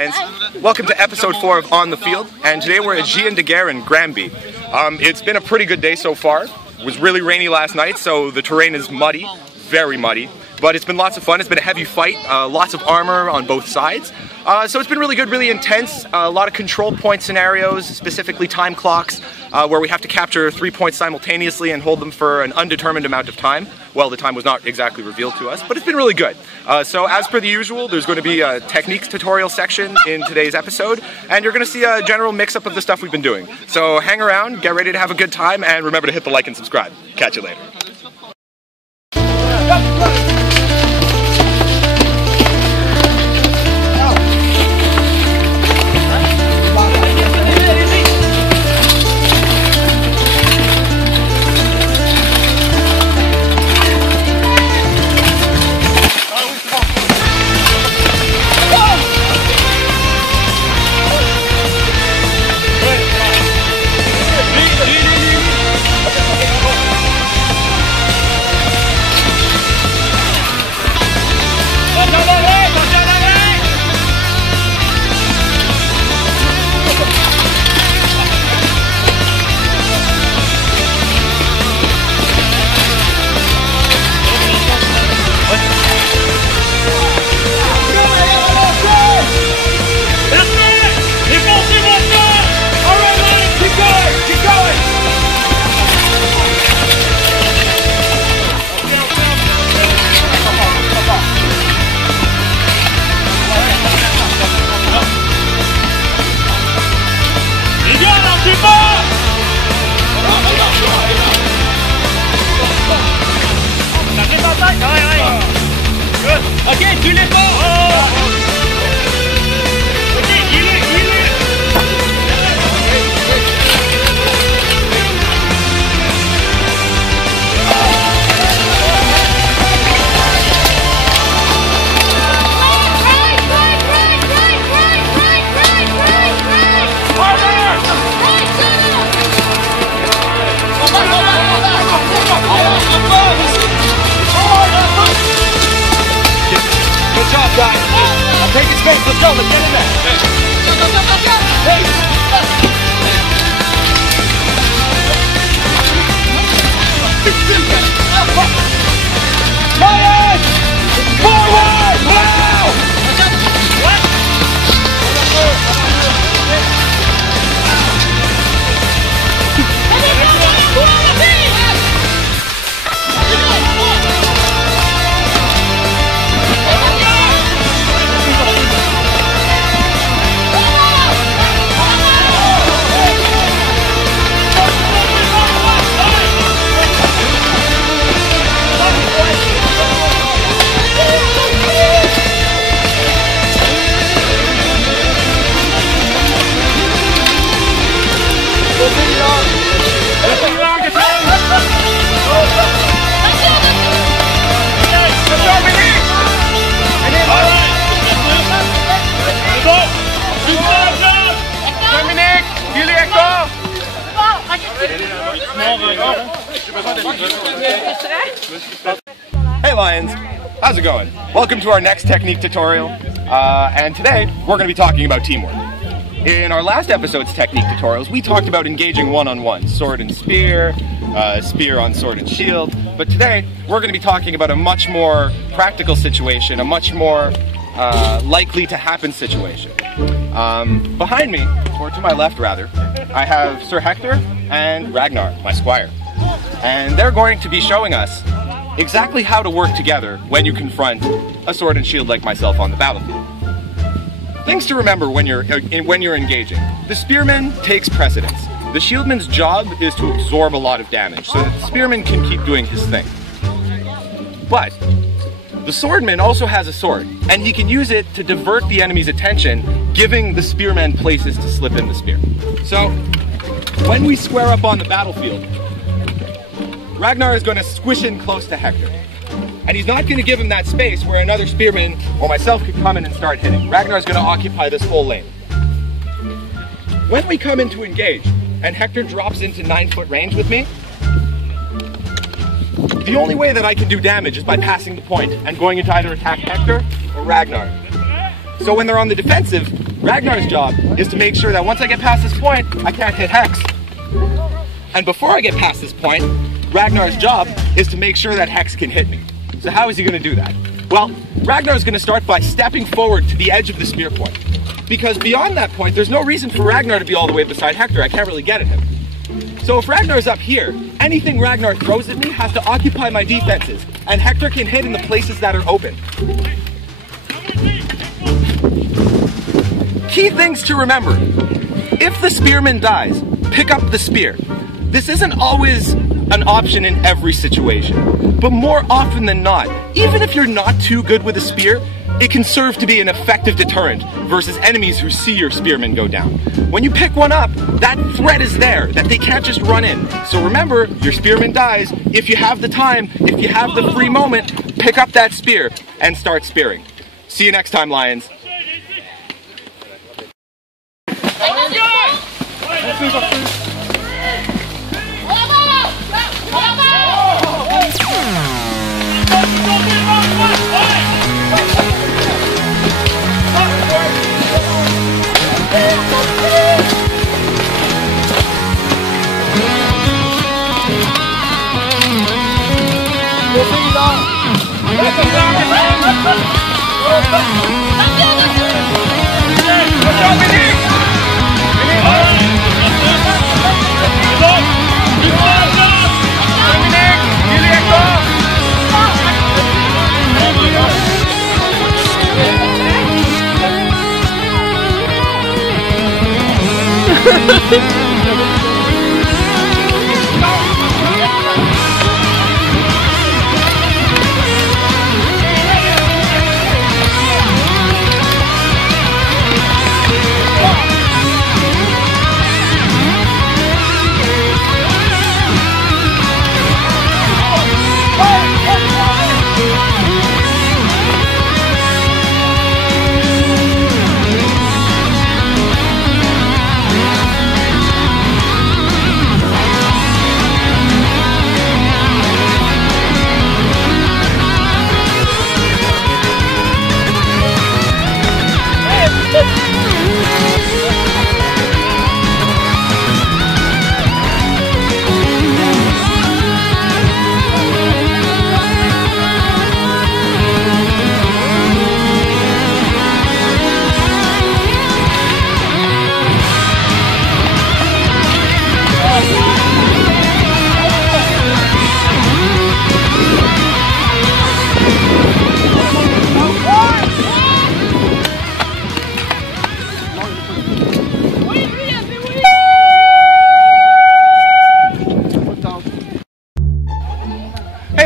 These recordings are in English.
Lions, welcome to episode 4 of On the Field, and today we're at Gian de Guerre in Granby. It's been a pretty good day so far. It was really rainy last night, so the terrain is muddy, very muddy, but it's been lots of fun. It's been a heavy fight, lots of armor on both sides. So it's been really good, really intense, a lot of control point scenarios, specifically time clocks, where we have to capture 3 points simultaneously and hold them for an undetermined amount of time. Well, the time was not exactly revealed to us, but it's been really good. So as per the usual, there's going to be a techniques tutorial section in today's episode, and you're going to see a general mix-up of the stuff we've been doing. So hang around, get ready to have a good time, and remember to hit the like and subscribe. Catch you later. Take your space, let's go, let's get in there. Lions! Forward! Now! Hey Lions, how's it going? Welcome to our next technique tutorial, and today we're going to be talking about teamwork. In our last episode's technique tutorials, we talked about engaging one-on-one, sword and spear, spear on sword and shield, but today we're going to be talking about a much more practical situation, a much more likely to happen situation. Behind me, or to my left rather, I have Sir Hector and Ragnar, my squire. And they're going to be showing us exactly how to work together when you confront a sword and shield like myself on the battlefield. Things to remember when you're engaging. The spearman takes precedence. The shieldman's job is to absorb a lot of damage so that the spearman can keep doing his thing. But the swordman also has a sword, and he can use it to divert the enemy's attention, giving the spearman places to slip in the spear. So, when we square up on the battlefield, Ragnar is going to squish in close to Hector. And he's not going to give him that space where another spearman or myself could come in and start hitting. Ragnar is going to occupy this whole lane. When we come in to engage, and Hector drops into 9-foot range with me, the only way that I can do damage is by passing the point and going into either attack Hector or Ragnar. So when they're on the defensive, Ragnar's job is to make sure that once I get past this point, I can't hit Hex. And before I get past this point, Ragnar's job is to make sure that Hex can hit me. So how is he going to do that? Well, Ragnar's going to start by stepping forward to the edge of the spear point. Because beyond that point, there's no reason for Ragnar to be all the way beside Hector. I can't really get at him. So if Ragnar's up here, anything Ragnar throws at me has to occupy my defenses, and Hector can hit in the places that are open. Key things to remember. If the spearman dies, pick up the spear. This isn't always an option in every situation, but more often than not, even if you're not too good with a spear, it can serve to be an effective deterrent versus enemies who see your spearman go down. When you pick one up, that threat is there, that they can't just run in. So remember, your spearman dies. If you have the time, if you have the free moment, pick up that spear and start spearing. See you next time, Lions.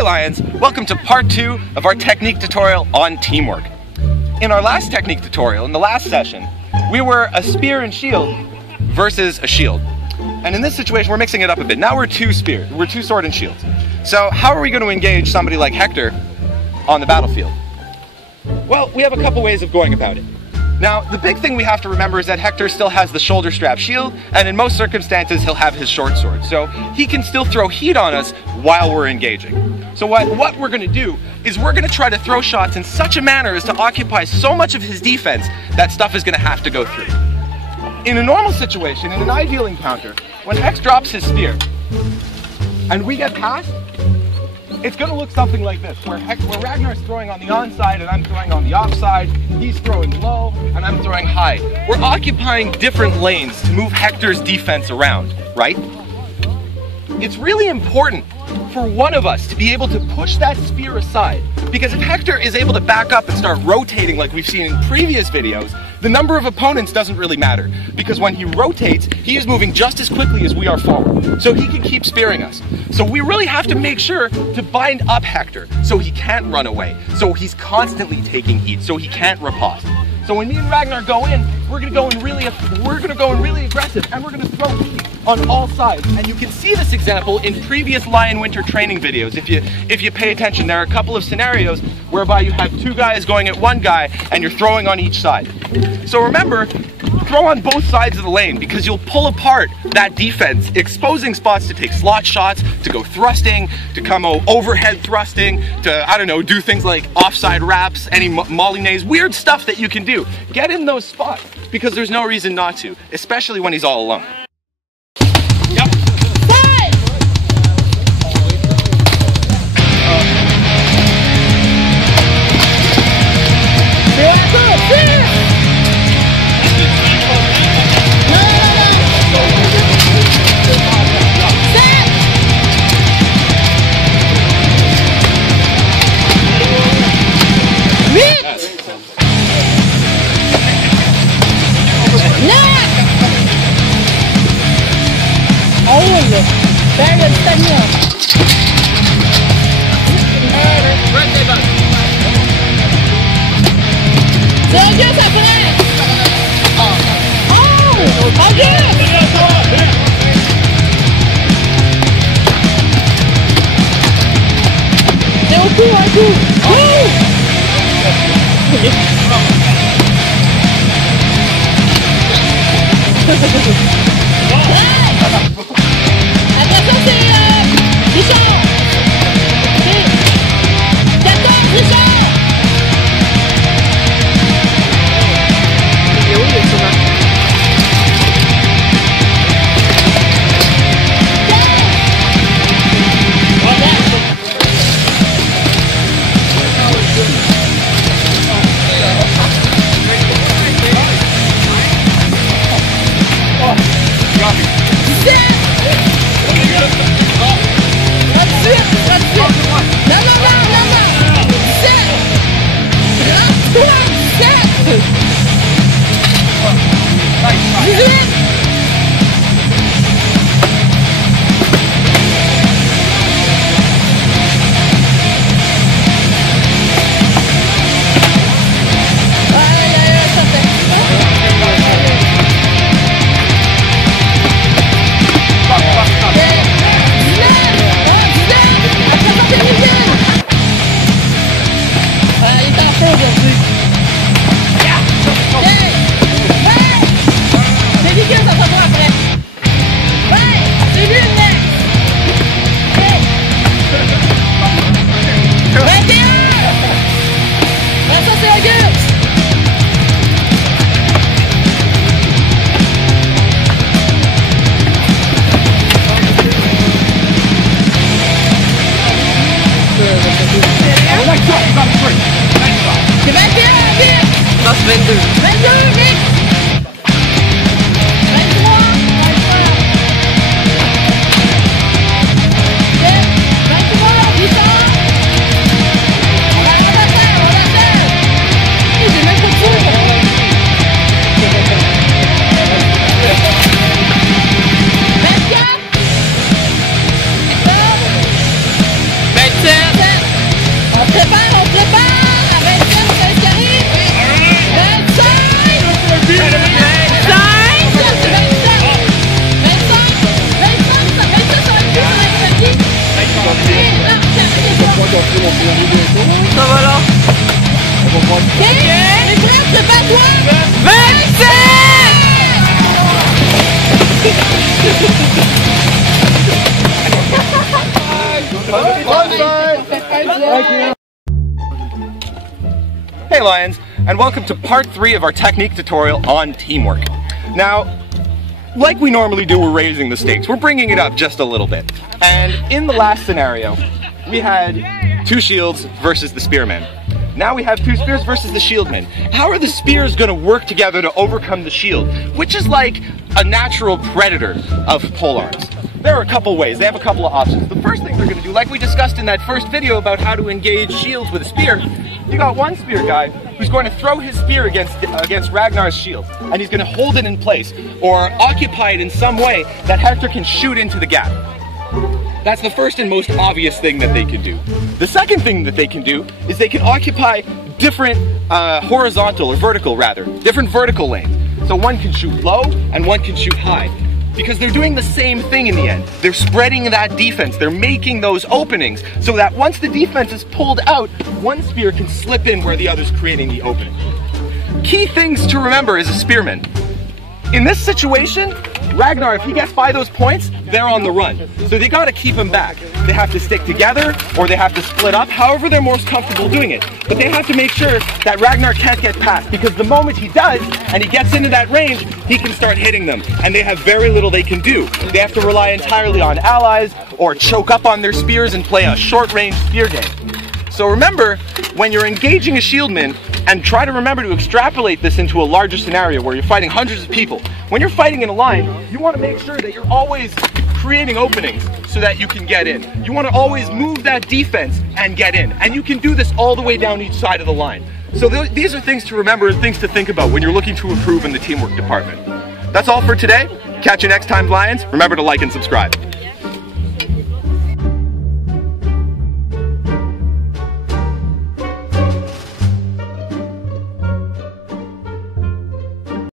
Lions, welcome to part 2 of our technique tutorial on teamwork. In our last technique tutorial, in the last session, we were a spear and shield versus a shield. And in this situation, we're mixing it up a bit. Now we're two sword and shields. So how are we going to engage somebody like Hector on the battlefield? Well, we have a couple ways of going about it. Now, the big thing we have to remember is that Hector still has the shoulder strap shield, and in most circumstances, he'll have his short sword. So he can still throw heat on us while we're engaging. So what we're going to do is we're going to try to throw shots in such a manner as to occupy so much of his defense that stuff is going to have to go through. In a normal situation, in an ideal encounter, when Hex drops his spear and we get past, it's going to look something like this, where Ragnar's throwing on the onside and I'm throwing on the offside, he's throwing low and I'm throwing high. We're occupying different lanes to move Hector's defense around, right? It's really important for one of us to be able to push that spear aside, because if Hector is able to back up and start rotating like we've seen in previous videos, the number of opponents doesn't really matter, because when he rotates, he is moving just as quickly as we are forward, so he can keep spearing us. So we really have to make sure to bind up Hector so he can't run away, so he's constantly taking heat, so he can't riposte. So when me and Ragnar go in, we're gonna go in really aggressive, and we're gonna throw heat on all sides. And you can see this example in previous Lion Winter training videos. If you pay attention, there are a couple of scenarios whereby you have two guys going at one guy and you're throwing on each side. So remember, throw on both sides of the lane because you'll pull apart that defense, exposing spots to take slot shots, to go thrusting, to come overhead thrusting, to, I don't know, do things like offside wraps, any molly-nays, weird stuff that you can do. Get in those spots because there's no reason not to, especially when he's all alone. Yep. Attention, c'est Richard. C'est 14, Richard. Il est où le chemin? Ça va là. Ok, les frères, prépare-toi. 27. Hey Lions, and welcome to part 3 of our technique tutorial on teamwork. Now, like we normally do, we're raising the stakes. We're bringing it up just a little bit. And in the last scenario, we had 2 shields versus the spearmen. Now we have 2 spears versus the shieldmen. How are the spears going to work together to overcome the shield, which is like a natural predator of polearms? There are a couple ways. They have a couple of options. The first thing they're going to do, like we discussed in that first video about how to engage shields with a spear, you got one spear guy who's going to throw his spear against Ragnar's shield, and he's going to hold it in place or occupy it in some way that Hector can shoot into the gap. That's the first and most obvious thing that they can do. The second thing that they can do is they can occupy different horizontal, or vertical rather, different vertical lanes. So one can shoot low and one can shoot high. Because they're doing the same thing in the end. They're spreading that defense. They're making those openings so that once the defense is pulled out, one spear can slip in where the other's creating the opening. Key things to remember as a spearman. In this situation, Ragnar, if he gets by those points, they're on the run. So they gotta keep him back. They have to stick together, or they have to split up, however they're most comfortable doing it. But they have to make sure that Ragnar can't get past, because the moment he does, and he gets into that range, he can start hitting them, and they have very little they can do. They have to rely entirely on allies, or choke up on their spears and play a short-range spear game. So remember, when you're engaging a shieldman, and try to remember to extrapolate this into a larger scenario where you're fighting hundreds of people. When you're fighting in a line, you want to make sure that you're always creating openings so that you can get in. You want to always move that defense and get in. And you can do this all the way down each side of the line. So these are things to remember and things to think about when you're looking to improve in the teamwork department. That's all for today. Catch you next time, Lions. Remember to like and subscribe.